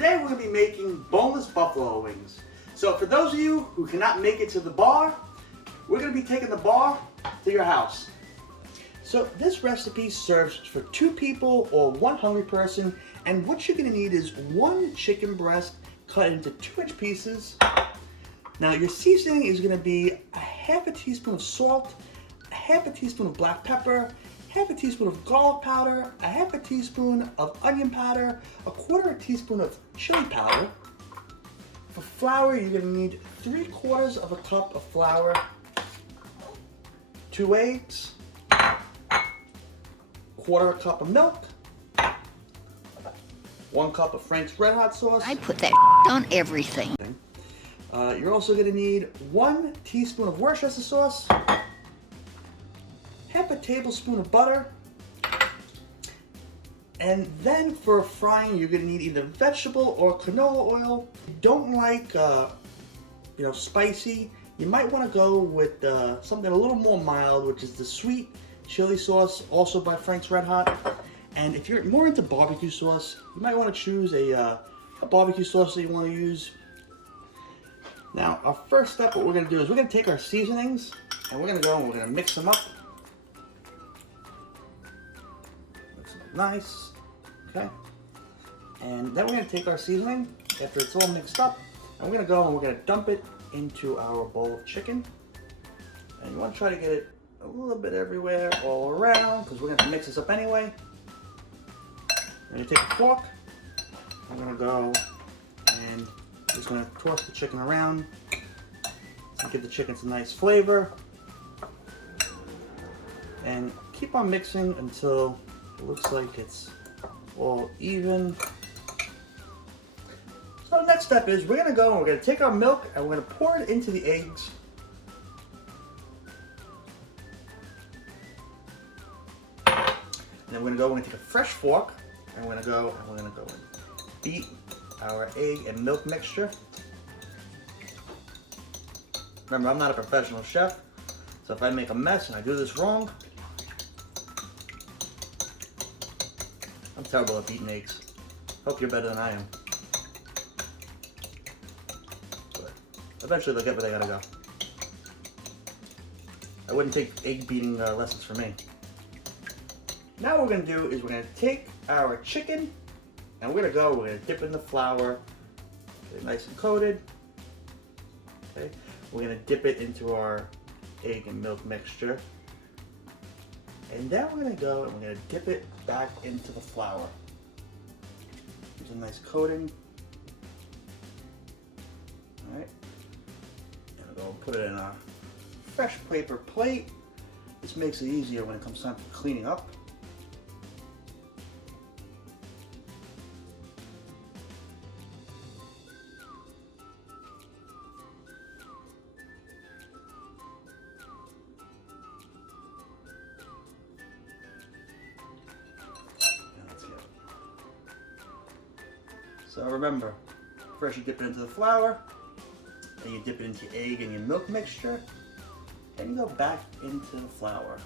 Today we're going to be making boneless buffalo wings. So for those of you who cannot make it to the bar, we're going to be taking the bar to your house. So this recipe serves for 2 people or 1 hungry person, and what you're going to need is 1 chicken breast cut into 2-inch pieces. Now your seasoning is going to be a half a teaspoon of salt, a half a teaspoon of black pepper, half a teaspoon of garlic powder, a half a teaspoon of onion powder, a quarter teaspoon of chili powder. For flour, you're going to need 3/4 of a cup of flour, 2 eggs, 1/4 cup of milk, 1 cup of Frank's Red Hot sauce. I put that on everything. You're also going to need 1 teaspoon of Worcestershire sauce, half a tablespoon of butter, and then for frying you're going to need either vegetable or canola oil. If you don't like spicy, you might want to go with something a little more mild, which is the sweet chili sauce, also by Frank's Red Hot. And if you're more into barbecue sauce, you might want to choose a barbecue sauce that you want to use. Now our first step, what we're going to do is we're going to take our seasonings and we're going to go and we're going to mix them up. Nice, okay, and then we're going to take our seasoning after it's all mixed up, and we're going to go and we're going to dump it into our bowl of chicken. And you want to try to get it a little bit everywhere, all around, because we're going to mix this up anyway. We're going to take a fork, I'm going to go and just going to toss the chicken around to give the chicken some nice flavor, and keep on mixing until it looks like it's all even. So the next step is we're going to go and we're going to take our milk and we're going to pour it into the eggs. And then we're going to go and take a fresh fork and we're going to go and beat our egg and milk mixture. Remember, I'm not a professional chef, so if I make a mess and I do this wrong, I'm terrible at beating eggs. Hope you're better than I am. But eventually they'll get where they gotta go. I wouldn't take egg beating lessons from me. Now what we're gonna do is we're gonna take our chicken and we're gonna dip it in the flour, get it nice and coated. Okay, we're gonna dip it into our egg and milk mixture. And then we're going to go and we're going to dip it back into the flour. Use a nice coating. Alright. And we're going to put it in a fresh paper plate. This makes it easier when it comes time for cleaning up. So remember, first you dip it into the flour, then you dip it into your egg and your milk mixture, then you go back into the flour.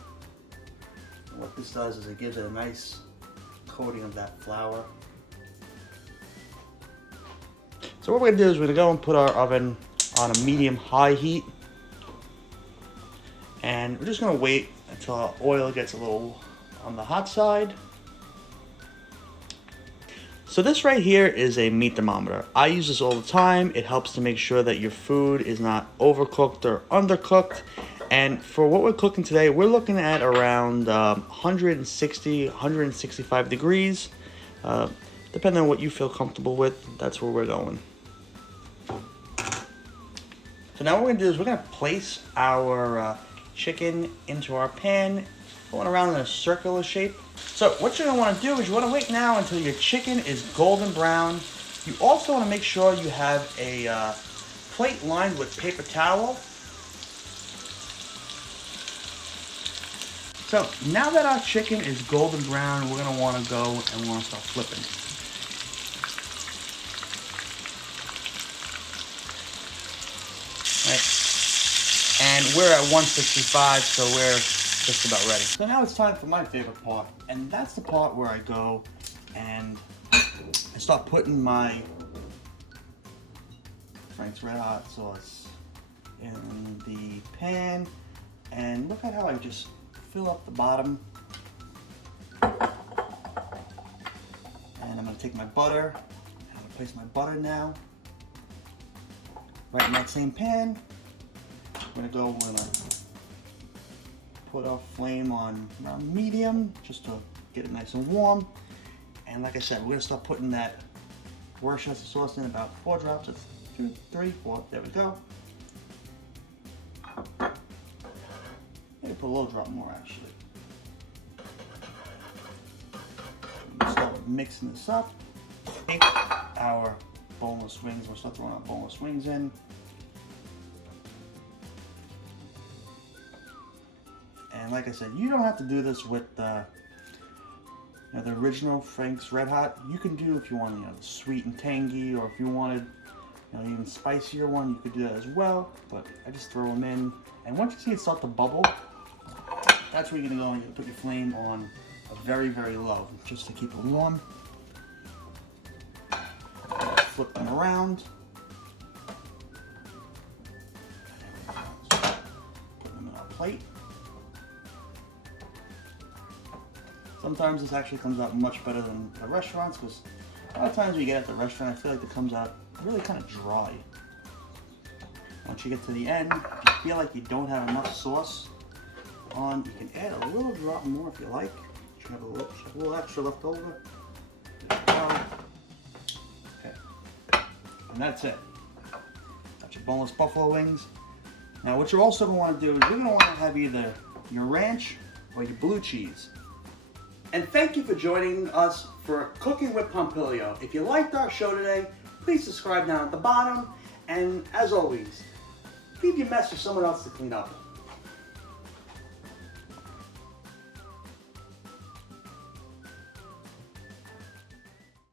And what this does is it gives it a nice coating of that flour. So what we're going to do is we're going to go and put our oven on a medium-high heat. And we're just going to wait until our oil gets a little on the hot side. So this right here is a meat thermometer. I use this all the time. It helps to make sure that your food is not overcooked or undercooked. And for what we're cooking today, we're looking at around 160, 165 degrees. Depending on what you feel comfortable with, that's where we're going. So now what we're going to do is we're going to place our chicken into our pan, going around in a circular shape. So what you're going to want to do is you want to wait now until your chicken is golden brown. You also want to make sure you have a plate lined with paper towel. So now that our chicken is golden brown, we're going to want to go and we want to start flipping. Right. And we're at 165, so we're just about ready. So now it's time for my favorite part, and that's the part where I go and I start putting my Frank's Red Hot sauce in the pan. And look at how I just fill up the bottom. And I'm going to take my butter. I'm going to place my butter now. Right in that same pan. We're going to put our flame on around medium just to get it nice and warm. And like I said, we're going to start putting that Worcestershire sauce in, about 4 drops. It's 2, 3, 4. There we go. Maybe put a little drop more actually. Start mixing this up. Take our boneless wings. We'll start throwing our boneless wings in. And like I said, you don't have to do this with the original Frank's Red Hot. You can do if you want, the sweet and tangy, or if you wanted, even spicier one, you could do that as well. But I just throw them in, and once you see it start to bubble, that's where you're gonna go and you're gonna put your flame on a very, very low, just to keep it warm. Flip them around. Put them in our plate. Sometimes this actually comes out much better than the restaurants, because a lot of times you get at the restaurant, I feel like it comes out really kind of dry. Once you get to the end, if you feel like you don't have enough sauce on, you can add a little drop more if you like. You have a little extra left over. There you go. Okay. And that's it. Got your boneless buffalo wings. Now what you're also going to want to do is you're going to want to have either your ranch or your blue cheese. And thank you for joining us for Cooking with Pompilio. If you liked our show today, please subscribe down at the bottom. And as always, leave your mess for someone else to clean up.